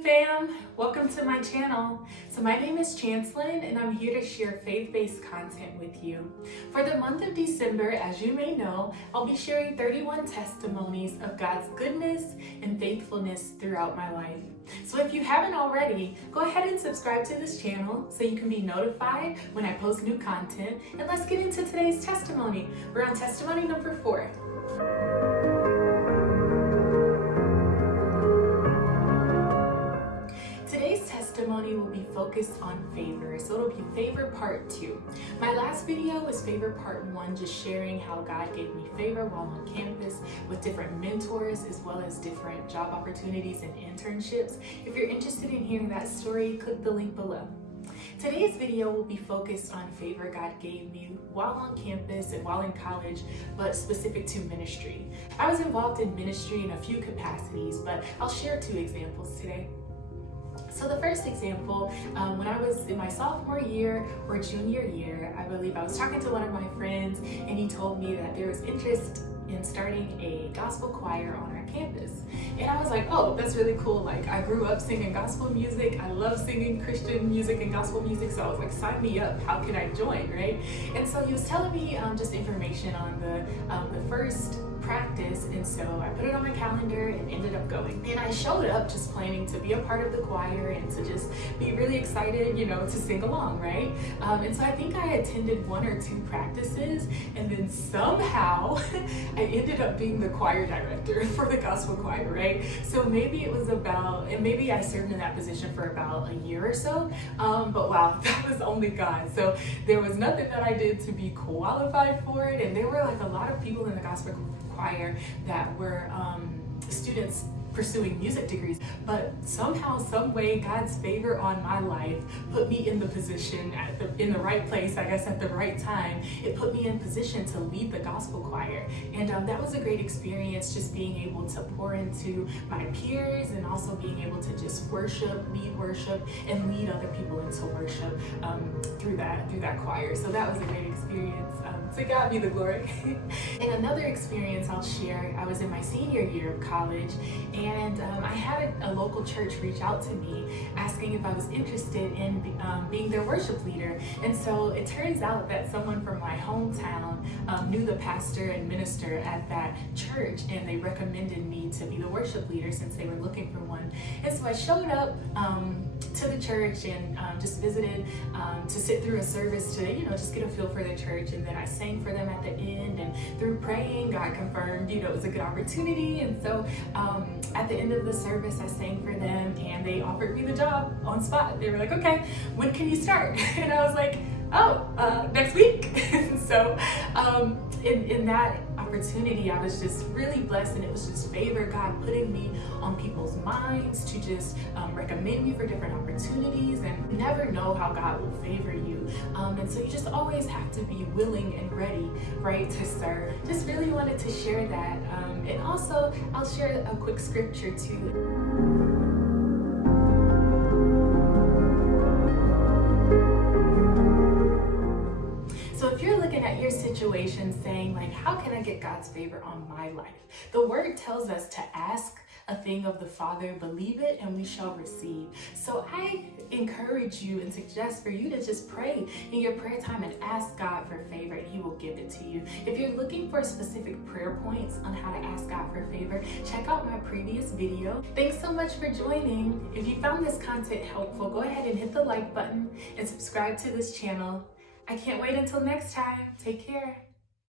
YouTube fam, welcome to my channel. So my name is Chancelyn and I'm here to share faith-based content with you. For the month of December, as you may know, I'll be sharing 31 testimonies of God's goodness and faithfulness throughout my life. So if you haven't already, go ahead and subscribe to this channel so you can be notified when I post new content. And let's get into today's testimony. We're on testimony number 4. Today's testimony will be focused on favor, so it'll be favor part 2. My last video was favor part 1, just sharing how God gave me favor while on campus with different mentors as well as different job opportunities and internships. If you're interested in hearing that story, click the link below. Today's video will be focused on favor God gave me while on campus and while in college, but specific to ministry. I was involved in ministry in a few capacities, but I'll share 2 examples today. So the first example, when I was in my sophomore year or junior year, I believe I was talking to one of my friends and he told me that there was interest in starting a gospel choir on our campus. And I was like, oh, that's really cool. Like, I grew up singing gospel music. I love singing Christian music and gospel music. So I was like, sign me up. How can I join, right? And so he was telling me just information on the first practice, and so I put it on my calendar and ended up going. And I showed up just planning to be a part of the choir and to just be really excited, you know, to sing along, right? And so I think I attended 1 or 2 practices, and then somehow I ended up being the choir director for the gospel choir, right? So maybe it was about, and maybe I served in that position for about a year or so, but wow, that was only God. So there was nothing that I did to be qualified for it, and there were like a lot of people in the gospel choir that were students pursuing music degrees, but somehow, some way, God's favor on my life put me in the position in the right place, I guess, at the right time. It put me in position to lead the gospel choir, and that was a great experience, just being able to pour into my peers and also being able to just lead worship, and lead other people into worship through that choir. So that was a great experience. To God be the glory. And another experience I'll share, I was in my senior year of college, and I had a local church reach out to me asking if I was interested in being their worship leader. And so it turns out that someone from my hometown knew the pastor and minister at that church, and they recommended me to be the worship leader since they were looking for one. And so I showed up to the church and just visited to sit through a service to, you know, just get a feel for the church. And then I sang for them at the end, and through praying, God confirmed, you know, it was a good opportunity. And so at the end of the service, I sang for them, and they offered me the job on spot. They were like, okay, when can you start? And I was like, oh, next week. And so in that opportunity, I was just really blessed, and it was just favor, God putting me on people's minds to just recommend me for different opportunities, and you never know how God will favor you. And so you just always have to be willing and ready, right, to serve. Just really wanted to share that. And also, I'll share a quick scripture too. At your situation saying, like, how can I get God's favor on my life? The word tells us to ask a thing of the Father, believe it, and we shall receive. So I encourage you and suggest for you to just pray in your prayer time and ask God for favor, and He will give it to you. If you're looking for specific prayer points on how to ask God for favor, check out my previous video. Thanks so much for joining. If you found this content helpful, go ahead and hit the like button and subscribe to this channel. I can't wait until next time. Take care.